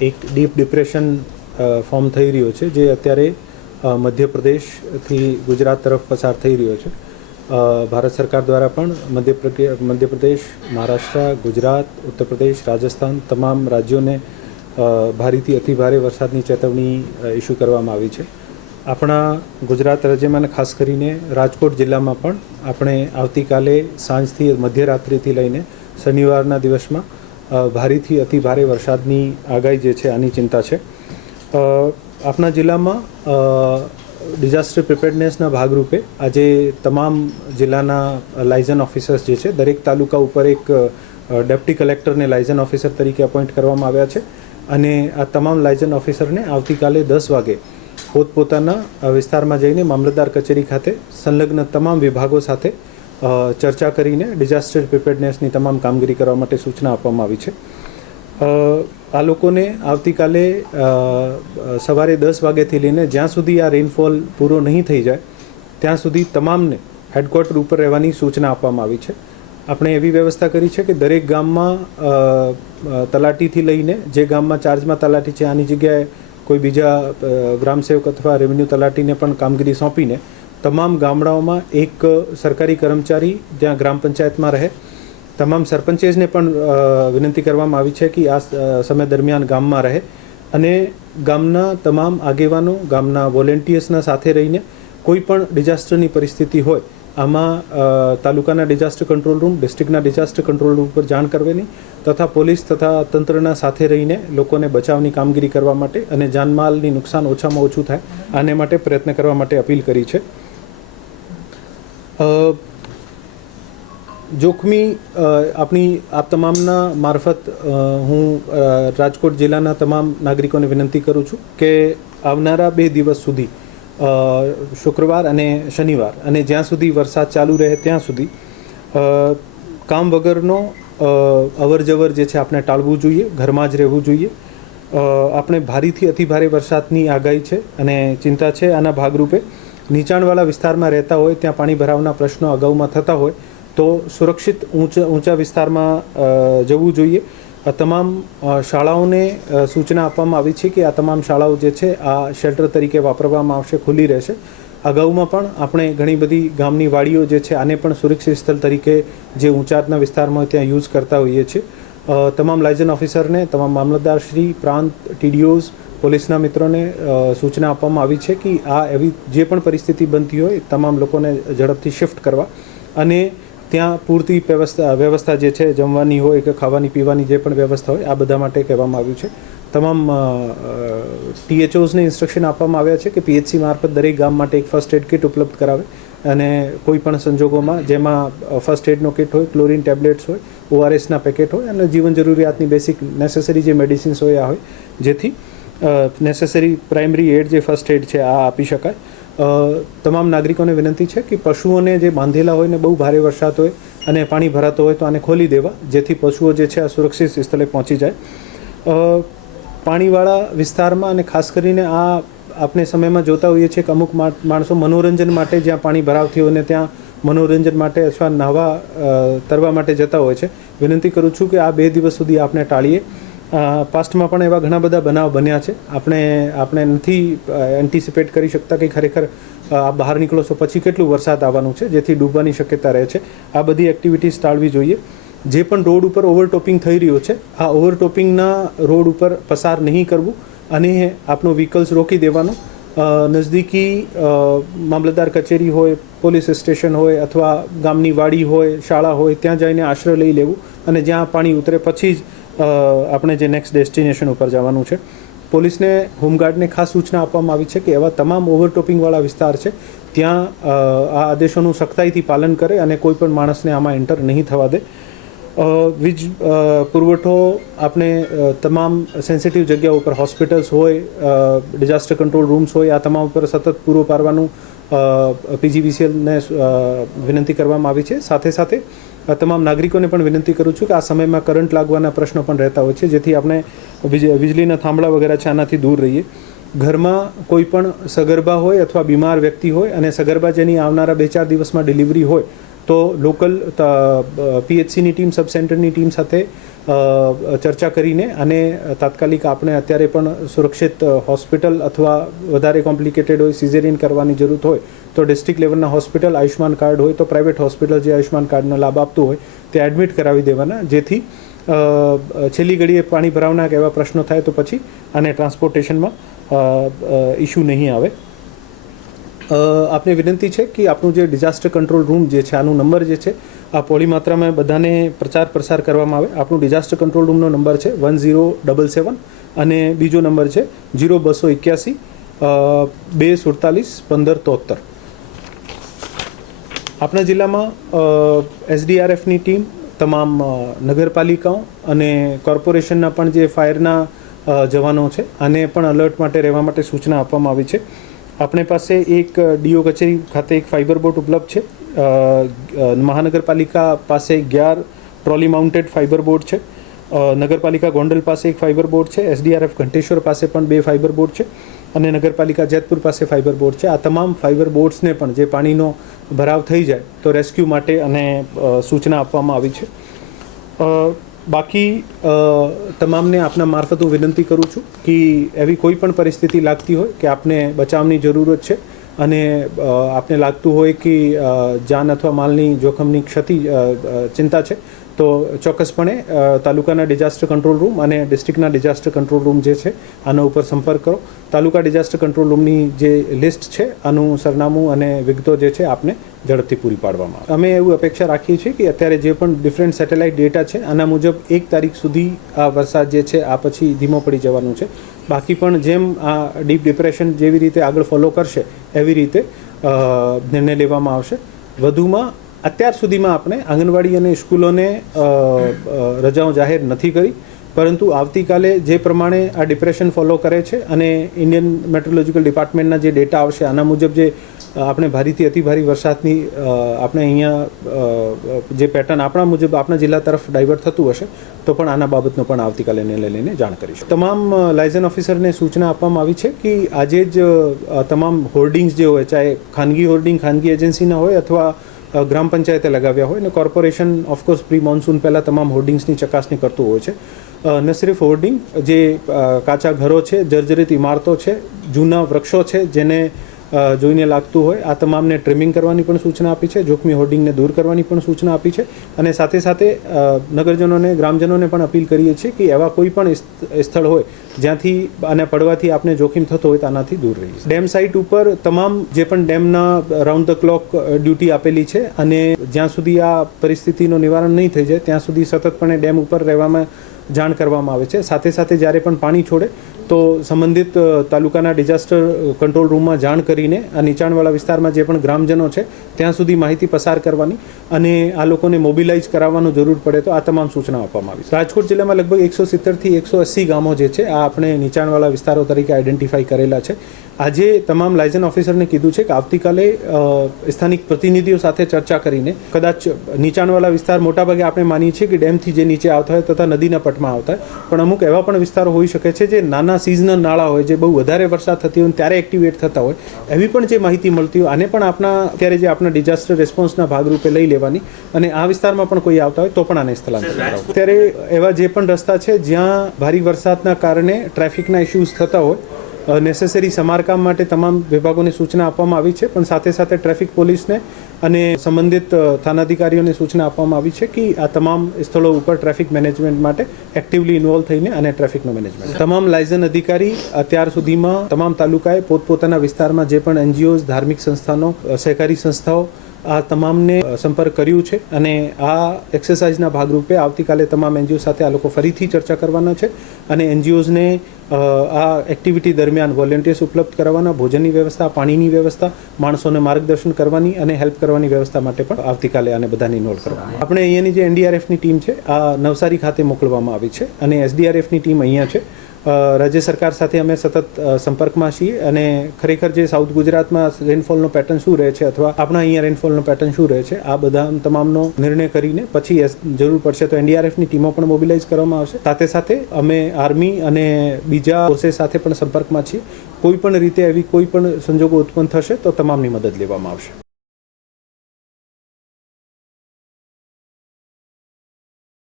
એક deep depression form થઈ રહ્યો છે, જે અત્યારે મધ્યપ્રદેશથી ગુજરાત તરફ પસાર થઈ રહ્યો છે. ભારત સરકાર દ્વારા પણ મધ્યપ્રદેશ, મહારાષ્ટ્ર, ગુજરાત, ઉત્તર પ્રદેશ, રાજસ્થાન તમામ રાજ્યોને ભારેથી અતિભારે વરસાદની ચેતવણી ઇસ્યુ કરવામાં આવી છે. આપણા ગુજરાત રાજ્યમાં ખાસ કરીને રાજકોટ જિલ્લામાં પણ આપણે આવતીકાલે સાંજથી મધ્યરાત્રિથી લઈને શનિવારના દિવસમાં ભારેથી અતિભારે વરસાદની આગાહી જે છે આની ચિંતા છે. આપણા જિલ્લામાં ડિઝાસ્ટર પ્રિપેર્ડનેસના ભાગરૂપે આજે તમામ જિલ્લાના લાયઝન ઓફિસર્સ જે છે, દરેક તાલુકા ઉપર એક ડેપ્ટી કલેક્ટરને લાયઝન ઓફિસર તરીકે અપોઇન્ટ કરવામાં આવ્યા છે અને આ તમામ લાયઝન ઓફિસરને આવતીકાલે 10 વાગે પોતપોતાના વિસ્તારમાં જઈને મામલતદાર કચેરી ખાતે સંલગ્ન તમામ વિભાગો સાથે ચર્ચા કરીને ડિઝાસ્ટર પ્રિપેર્ડનેસની તમામ કામગીરી કરવા માટે સૂચના આપવામાં આવી છે. આ લોકોને આવતીકાલે સવારે 10 વાગ્યાથી લઈને જ્યાં સુધી આ રેઇનફોલ પૂરો નહીં થઈ જાય ત્યાં સુધી તમામને હેડક્વાર્ટર ઉપર રહેવાની સૂચના આપવામાં આવી છે. આપણે એવી વ્યવસ્થા કરી છે કે દરેક ગામમાં તલાટીથી લઈને જે ગામમાં ચાર્જમાં તલાટી છે આની જગ્યાએ કોઈ બીજા ગ્રામસેવક અથવા રેવન્યુ તલાટીને પણ કામગીરી સોંપીને તમામ ગામડાઓમાં એક સરકારી કર્મચારી જ્યાં ગ્રામ પંચાયતમાં રહે. તમામ સરપંચેસને પણ વિનંતી કરવામાં આવી છે કે આ સમય દરમિયાન ગામમાં રહે અને ગામના તમામ આગેવાનો, ગામના વોલેન્ટિયર્સના સાથે રહીને કોઈ પણ ડિઝાસ્ટરની પરિસ્થિતિ હોય આમાં તાલુકાના ડિઝાસ્ટર કંટ્રોલ રૂમ, ડિસ્ટ્રિક્ટના ડિઝાસ્ટર કંટ્રોલ રૂમ પર જાણ કરવાની તથા પોલીસ તથા તંત્રના સાથે રહીને લોકોને બચાવની કામગીરી કરવા માટે અને જાનમાલની નુકસાન ઓછામાં ઓછું થાય આને માટે પ્રયત્ન કરવા માટે અપીલ કરી છે. જોખમી આપણી આપ તમામના મારફત હું રાજકોટ જિલ્લાના તમામ નાગરિકોને વિનંતી કરું છું કે આવનારા 2 દિવસ સુધી શુક્રવાર અને શનિવાર અને જ્યાં સુધી વરસાદ ચાલુ રહે ત્યાં સુધી કામ વગરનો અવરજવર જે છે આપણે ટાળવું જોઈએ, ઘરમાં જ રહેવું જોઈએ. આપણે ભારેથી અતિભારે વરસાદની આગાહી છે અને ચિંતા છે. આના ભાગરૂપે નીચાણવાળા વિસ્તારમાં રહેતા હોય ત્યાં પાણી ભરાવના પ્રશ્નો અગાઉમાં થતા હોય તો સુરક્ષિત ઊંચા વિસ્તારમાં જવું જોઈએ. તમામ શાળાઓને સૂચના આપવામાં આવી છે કે આ તમામ શાળાઓ જે છે આ શેલ્ટર તરીકે વાપરવામાં આવશે, ખુલ્લી રહેશે. અગાઉમાં પણ આપણે ઘણી બધી ગામની વાડીઓ જે છે આને પણ સુરક્ષિત સ્થળ તરીકે જે ઊંચાણના વિસ્તારમાં હોય ત્યાં યુઝ કરતા હોઈએ છીએ. તમામ લાયઝન ઓફિસરને, તમામ મામલતદારશ્રી, પ્રાંત, ટીડીઓઝ, પોલીસના મિત્રોને સૂચના આપવામાં આવી છે કે આ એવી જે પણ પરિસ્થિતિ બનતી હોય તમામ લોકોને ઝડપથી શિફ્ટ કરવા અને ત્યાં પૂરતી વ્યવસ્થા જે છે જમવાની હોય કે ખાવાની પીવાની જે પણ વ્યવસ્થા હોય આ બધા માટે કહેવામાં આવ્યું છે. તમામ THOsને ઇન્સ્ટ્રક્શન આપવામાં આવ્યા છે કે PHC મારફત દરેક ગામ માટે એક ફર્સ્ટ એડ કિટ ઉપલબ્ધ કરાવે અને કોઈ પણ સંજોગોમાં જેમાં ફર્સ્ટ એડનો કિટ હોય, ક્લોરીન ટેબ્લેટ્સ હોય, ORSના પેકેટ હોય અને જીવન જરૂરિયાતની બેસિક નેસેસરી જે મેડિસિન્સ હોય આ હોય, જેથી નેસેસરી પ્રાઇમરી એડ જે ફર્સ્ટ એડ છે આ આપી શકાય. તમામ નાગરિકોને વિનંતી છે કે પશુઓને જે બાંધેલા હોય ને બહુ ભારે વરસાદ હોય અને પાણી ભરાતો હોય તો આને ખોલી દેવા, જેથી પશુઓ જે છે આ સુરક્ષિત સ્થળે પહોંચી જાય. પાણીવાળા વિસ્તારમાં અને ખાસ કરીને આ આપણે સમયમાં જોતા હોઈએ છીએ કે અમુક માણસો મનોરંજન માટે જ્યાં પાણી ભરાવતી હોય ને ત્યાં મનોરંજન માટે અથવા નાહવા તરવા માટે જતા હોય છે. વિનંતી કરું છું કે આ 2 દિવસ સુધી આપણે ટાળીએ. પાસ્ટમાં પણ એવા ઘણા બધા બનાવ બન્યા છે. આપણે નથી એન્ટિસિપેટ કરી શકતા કે ખરેખર આ બહાર નીકળો છો પછી કેટલું વરસાદ આવવાનું છે, જેથી ડૂબવાની શક્યતા રહે છે. આ બધી એક્ટિવિટીઝ ટાળવી જોઈએ. જે પણ રોડ ઉપર ઓવરટોપિંગ થઈ રહ્યો છે આ ઓવરટોપિંગના રોડ ઉપર પસાર નહીં કરવું અને આપણું વ્હીકલ્સ રોકી દેવાનું. નજદીકી મામલતદાર કચેરી હોય, પોલીસ સ્ટેશન હોય અથવા ગામની વાડી હોય, શાળા હોય ત્યાં જઈને આશ્રય લઈ લેવું અને જ્યાં પાણી ઉતરે પછી જ આપણે જે નેક્સ્ટ ડેસ્ટિનેશન ઉપર જવાનું છે. પોલીસને, હોમગાર્ડને ખાસ સૂચના આપવામાં આવી છે કે એવા તમામ ઓવરટોપિંગવાળા વિસ્તાર છે ત્યાં આ આદેશોનું સખ્તાઈથી પાલન કરે અને કોઈ પણ માણસને આમાં એન્ટર નહીં થવા દે. વીજ પુરવઠો આપણે તમામ સેન્સિટિવ જગ્યાઓ ઉપર, હોસ્પિટલ્સ હોય, ડિઝાસ્ટર કંટ્રોલ રૂમ્સ હોય, આ તમામ ઉપર સતત પૂરો પાડવાનું PGVCLને વિનંતી કરવામાં આવી છે. સાથે સાથે તમામ નાગરિકોને પણ વિનંતી કરું છું કે આ સમયમાં કરંટ લાગવાના પ્રશ્નો પણ રહેતા હોય છે, જેથી આપણે વીજળીના થાંભલા વગેરે છે આનાથી દૂર રહીએ. ઘરમાં કોઈ પણ સગર્ભા હોય અથવા બીમાર વ્યક્તિ હોય અને સગર્ભા જેની આવનારા 2-4 દિવસમાં ડિલિવરી હોય તો લોકલ PHCની ટીમ, સબ સેન્ટરની ટીમ સાથે ચર્ચા કરીને અને તાત્કાલિક આપણે અત્યારે પણ સુરક્ષિત હોસ્પિટલ અથવા વધારે કોમ્પ્લિકેટેડ હોય, સિઝેરિયન કરવાની જરૂર હોય તો ડિસ્ટ્રિક્ટ લેવલના હોસ્પિટલ, આયુષ્માન કાર્ડ હોય તો પ્રાઇવેટ હોસ્પિટલ જે આયુષ્માન કાર્ડનો લાભ આપતું હોય તે એડમિટ કરાવી દેવાના, જેથી છેલ્લી ઘડીએ પાણી ભરાવના કે એવા પ્રશ્નો થાય તો પછી આને ટ્રાન્સપોર્ટેશનમાં ઇસ્યુ નહીં આવે. આપને વિનંતી છે કે આપણું જે ડિઝાસ્ટર કંટ્રોલ રૂમ જે છે, આનો નંબર જે છે આ પોળી માત્રામાં બધાને પ્રસાર કરવામાં આવે. આપણું ડિઝાસ્ટર કંટ્રોલ રૂમનો નંબર છે 1077 અને બીજો નંબર છે 0281 247 1573. આપણા જિલ્લામાં SDRFની ટીમ, તમામ નગરપાલિકાઓ અને કોર્પોરેશનના પણ જે ફાયરના જવાનો છે આને પણ અલર્ટ માટે રહેવા માટે સૂચના આપવામાં આવી છે. આપણી પાસે એક DO કચેરી ખાતે એક ફાઇબર બોટ ઉપલબ્ધ છે. મહાનગરપાલિકા પાસે 11 ટ્રોલી માઉન્ટેડ ફાઇબર બોટ છે. નગરપાલિકા ગોંડલ પાસે એક ફાઇબર બોટ છે. SDRF ઘંટેશ્વર પાસે પણ 2 ફાઇબર બોટ છે અને નગરપાલિકા જેતપુર પાસે ફાઇબર બોટ છે. આ તમામ ફાઇબર બોટ્સને પણ જે પાણીનો ભરાવ થઈ જાય તો રેસ્ક્યુ માટે અને સૂચના આપવામાં આવી છે. બાકી તમામને આપના મારફત હું વિનંતી કરું છું કે એવી કોઈ પણ પરિસ્થિતિ લાગતી હોય કે આપને બચાવની જરૂરત છે અને આપને લાગતું હોય કે જાન અથવા માલની જોખમની ચિંતા છે તો ચોક્કસપણે તાલુકાના ડિઝાસ્ટર કંટ્રોલ રૂમ અને ડિસ્ટ્રિક્ટના ડિઝાસ્ટર કંટ્રોલ રૂમ જે છે આના ઉપર સંપર્ક કરો. તાલુકા ડિઝાસ્ટર કંટ્રોલ રૂમની જે લિસ્ટ છે આનું સરનામું અને વિગતો જે છે આપને ઝડપથી પૂરી પાડવામાં આવે. અમે એવું અપેક્ષા રાખીએ છીએ કે અત્યારે જે પણ ડિફરન્ટ સેટેલાઇટ ડેટા છે આના મુજબ 1 તારીખ સુધી આ વરસાદ જે છે આ પછી ધીમો પડી જવાનું છે. બાકી પણ જેમ આ ડીપ ડિપ્રેશન જેવી રીતે આગળ ફોલો કરશે એવી રીતે નિર્ણય લેવામાં આવશે. વધુમાં અત્યાર સુધીમાં આપણે આંગણવાડી અને સ્કૂલોને રજાઓ જાહેર નથી કરી, પરંતુ આવતીકાલે જે પ્રમાણે આ ડિપ્રેશન ફોલો કરે છે અને ઇન્ડિયન મેટ્રોલોજીકલ ડિપાર્ટમેન્ટના જે ડેટા આવશે આના મુજબ જે આપણે ભારેથી અતિભારે વરસાદની આપણે અહીંયા જે પેટર્ન આપણા મુજબ આપણા જિલ્લા તરફ ડાયવર્ટ થતું હશે તો પણ આના બાબતનો પણ આવતીકાલે નિર્ણય લઈને જાણ કરીશું. તમામ લાયઝન ઓફિસરને સૂચના આપવામાં આવી છે કે આજે જ તમામ હોર્ડિંગ્સ જે હોય, ચાહે ખાનગી હોર્ડિંગ ખાનગી એજન્સીના હોય અથવા ગ્રામ પંચાયતે લગાવ્યા હોય, અને કોર્પોરેશન ઓફકોર્સ પ્રી મોન્સૂન પહેલાં તમામ હોર્ડિંગ્સની ચકાસણી કરતું હોય છે. ન સિર્ફ હોર્ડિંગ, જે કાચા ઘરો છે, જર્જરિત ઇમારતો છે, જૂના વૃક્ષો છે જેને જોઈને લાગતું હોય આ તમામને ટ્રીમિંગ કરવાની પણ સૂચના આપી છે. જોખમી હોર્ડિંગને દૂર કરવાની પણ સૂચના આપી છે અને સાથે સાથે નગરજનોને, ગ્રામજનોને પણ અપીલ કરીએ છીએ કે એવા કોઈ પણ સ્થળ હોય જ્યાંથી આને પડવાથી આપને જોખમ થતો હોય તો આનાથી દૂર રહીએ. ડેમ સાઇટ ઉપર તમામ જે પણ ડેમના રાઉન્ડ ધ ક્લોક ડ્યુટી આપેલી છે અને જ્યાં સુધી આ પરિસ્થિતિનું નિવારણ નહીં થઈ જાય ત્યાં સુધી સતતપણે ડેમ ઉપર રહેવામાં જાણ કરવામાં આવે છે. સાથે સાથે જ્યારે પણ પાણી છોડે તો સંબંધિત તાલુકાના ડિઝાસ્ટર કંટ્રોલ રૂમમાં જાણ કરીને આ નીચાણવાળા વિસ્તારમાં જે પણ ગ્રામજનો છે ત્યાં સુધી માહિતી પસાર કરવાની અને આ લોકોને મોબિલાઇઝ કરાવવાનું જરૂર પડે તો આ તમામ સૂચના આપવામાં આવી છે. રાજકોટ જિલ્લામાં લગભગ 170થી 180 ગામો જે છે આ આપણે નીચાણવાળા વિસ્તારો તરીકે આઈડેન્ટિફાઈ કરેલા છે. આજે તમામ લાયઝન ઓફિસરને કીધું છે કે આવતીકાલે સ્થાનિક પ્રતિનિધિઓ સાથે ચર્ચા કરીને કદાચ નીચાણવાળા વિસ્તાર મોટાભાગે આપણે માનીએ છીએ કે ડેમથી જે નીચે આવતા હોય તથા નદીના પટમાં આવતા હોય, પણ અમુક એવા પણ વિસ્તારો હોઈ શકે છે જે નાના સિઝનલ નાળા હોય, જે બહુ વધારે વરસાદ થતી હોય ત્યારે એક્ટિવેટ થતા હોય, એવી પણ જે માહિતી મળતી હોય આને પણ આપણા અત્યારે જે આપણા ડિઝાસ્ટર રેસ્પોન્સના ભાગરૂપે લઈ લેવાની અને આ વિસ્તારમાં પણ કોઈ આવતા હોય તો પણ આને સ્થળાંતર કરાવવું. અત્યારે એવા જે પણ રસ્તા છે જ્યાં ભારે વરસાદના કારણે ટ્રાફિકના ઇસ્યુઝ થતા હોય, નેસેસરી સમારકામ માટે તમામ વિભાગોને સૂચના આપવામાં આવી છે, પણ સાથે સાથે ટ્રાફિક પોલીસને અને સંબંધિત થાનાધિકારીઓને સૂચના આપવામાં આવી છે કે આ તમામ સ્થળો ઉપર ટ્રાફિક મેનેજમેન્ટ માટે એક્ટિવલી ઇન્વોલ્વ થઈને અને ટ્રાફિકનું મેનેજમેન્ટ. તમામ લાયઝન અધિકારી અત્યાર સુધીમાં તમામ તાલુકાએ પોતપોતાના વિસ્તારમાં જે પણ NGOs, ધાર્મિક સંસ્થાનો, સહકારી સંસ્થાઓ આ તમામને સંપર્ક કર્યું છે અને આ એક્સરસાઇઝના ભાગરૂપે આવતીકાલે તમામ NGO સાથે આ લોકો ફરીથી ચર્ચા કરવાના છે અને NGOsને આ એક્ટિવિટી દરમિયાન વોલેન્ટિયર્સ ઉપલબ્ધ કરાવવાના, ભોજનની વ્યવસ્થા, પાણીની વ્યવસ્થા, માણસોને માર્ગદર્શન કરવાની અને હેલ્પ કરવાની વ્યવસ્થા માટે પણ આવતીકાલે આને બધાને ઇન્વોલ્વ કરવાની. આપણે અહીંયાની જે NDRFની ટીમ છે આ નવસારી ખાતે મોકલવામાં આવી છે અને SDRFની ટીમ અહીંયા છે. રાજ્ય સરકાર સાથે અમે સતત સંપર્કમાં છીએ અને ખરેખર જે સાઉથ ગુજરાતમાં રેનફોલનો પેટર્ન શું રહે છે અથવા આપણા અહીંયા રેનફોલનો પેટર્ન શું રહે છે આ બધા તમામનો નિર્ણય કરીને પછી જરૂર પડશે તો NDRFની ટીમો પણ મોબિલાઇઝ કરવામાં આવશે. સાથે સાથે અમે આર્મી અને બીજા ફોર્सेस સાથે પણ સંપર્કમાં છીએ. કોઈ પણ રીતે એવી કોઈ પણ સંજોગો ઉત્પન્ન થશે તો તમામની મદદ લેવામાં આવશે.